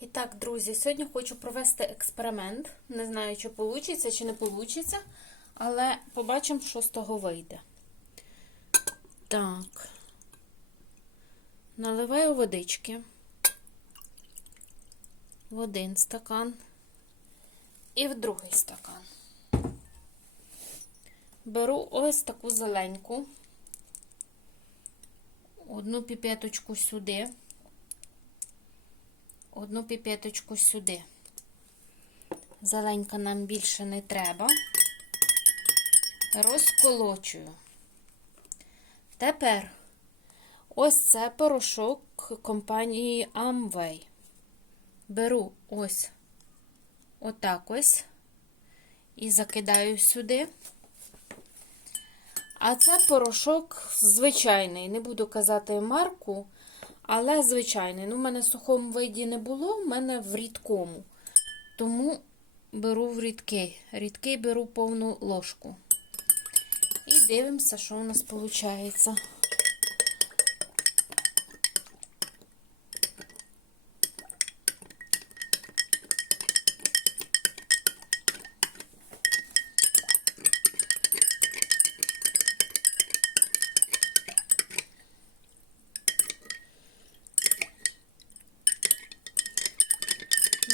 І так, друзі, сьогодні хочу провести експеримент. Не знаю, чи вийде, чи не вийде, але побачимо, що з того вийде. Так, наливаю водички в один стакан і в другий стакан. Беру ось таку зеленьку, одну піпеточку сюди одну піпеточку сюди. Зеленька нам більше не треба. Розколочую. Тепер ось це порошок компанії Amway. Беру ось отак ось і закидаю сюди. А це порошок звичайний. Не буду казати марку. Але, звичайний, ну, в мене в сухому виді не було, в мене в рідкому. Тому беру в рідкий. Рідкий беру повну ложку. І дивимося, що у нас виходить.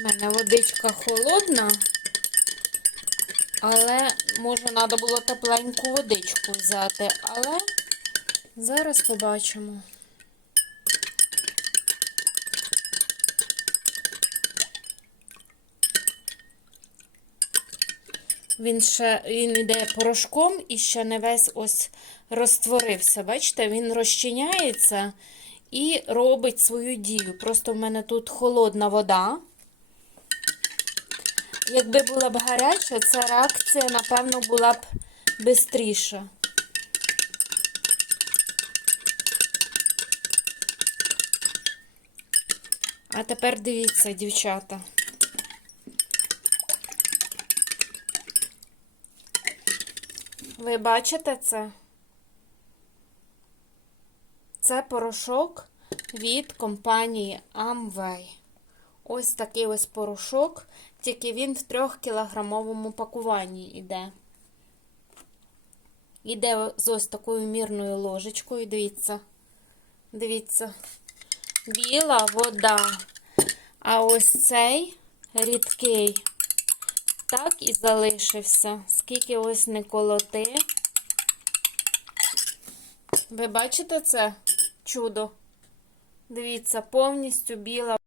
Мене водичка холодна, але може треба було тепленьку водичку взяти, але зараз побачимо. Він ще він йде порошком і ще не весь ось розтворився. Бачите, він розчиняється і робить свою дію. Просто в мене тут холодна вода. Якби була б гаряча, ця реакція, напевно, була б швидша. А тепер дивіться, дівчата. Ви бачите це? Це порошок від компанії Amway. Ось такий ось порошок, тільки він в 3-кілограмовому пакуванні йде. Іде з ось такою мірною ложечкою, дивіться. Дивіться, біла вода. А ось цей рідкий так і залишився. Скільки ось не колоти. Ви бачите це чудо? Дивіться, повністю біла.